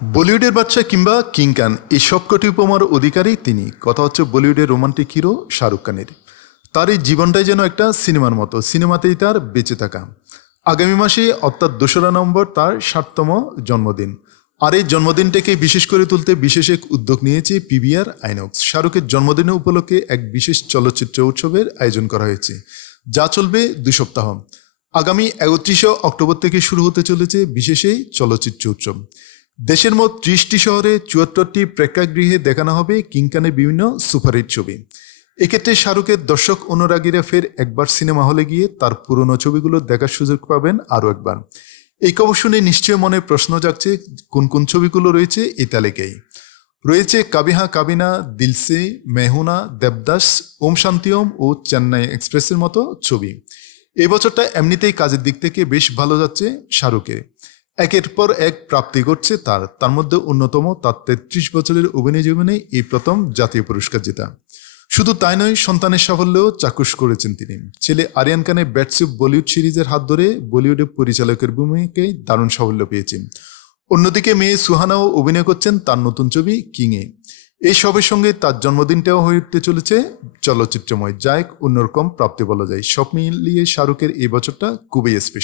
বলিউডের বাদশা কিংবা কিং খান এই সবকটি উপমার অধিকারী তিনি। কথা হচ্ছে বলিউডের রোমান্টিক হিরো শাহরুখ খানের। তার এই জীবনটাই যেন একটা সিনেমার মতো, সিনেমাতেই তার বেঁচে থাকা। আগামী মাসে অর্থাৎ 2রা নভেম্বর তার 60তম জন্মদিন। আর এই জন্মদিনটাকে বিশেষ করে তুলতে বিশেষ এক উদ্যোগ নিয়েছে পিভিআর আইনক্স। শাহরুখের জন্মদিন উপলক্ষে এক বিশেষ চলচ্চিত্র উৎসবের আয়োজন করা হয়েছে, যা চলবে 2 সপ্তাহ। আগামী 31শে অক্টোবর থেকে শুরু হতে চলেছে বিশেষ এই চলচ্চিত্র উৎসব। দেশের মোট 30টি শহরে 74টি প্রেক্ষাগৃহে দেখানো হবে কিং খানের বিভিন্ন সুপারহিট ছবি। এক্ষেত্রে শাহরুখের দর্শক অনুরাগীরা ফের একবার সিনেমা হলে গিয়ে তার পুরনো ছবিগুলো দেখার সুযোগ পাবেন আরও একবার। এই খবর শুনে নিশ্চয় মনে প্রশ্ন জাগছে, কোন কোন ছবিগুলো রয়েছে এই তালিকায়। রয়েছে কাভি হ্যাঁ কাভি না, দিলসে, মেহুনা, দেবদাস, ওম শান্তি ওম ও চেন্নাই এক্সপ্রেসের মতো ছবি। এই বছরটা এমনিতেই কাজের দিক থেকে বেশ ভালো যাচ্ছে শাহরুখের। একের পর এক প্রাপ্তি ঘটছে তার মধ্যে অন্যতম তার 33 বছরের অভিনয় জীবনে এই প্রথম জাতীয় পুরস্কার জেতা। শুধু তাই নয়, সন্তানের সাফল্যেও চাক্ষুষ করেছেন তিনি। ছেলে আরিয়ান খানের ব্যাটসুপ বলিউড সিরিজের হাত ধরে বলিউডে পরিচালকের ভূমিকায় দারুণ সাফল্য পেয়েছেন। অন্যদিকে মেয়ে সুহানাও অভিনয় করছেন তার নতুন ছবি কিংয়ে। এই সবের সঙ্গে তার জন্মদিনটাও হয়ে উঠতে চলেছে চলচ্চিত্রময়, যা এক অন্যরকম প্রাপ্তি বলা যায়। সব মিলিয়ে শাহরুখের এই বছরটা খুবই স্পেশাল।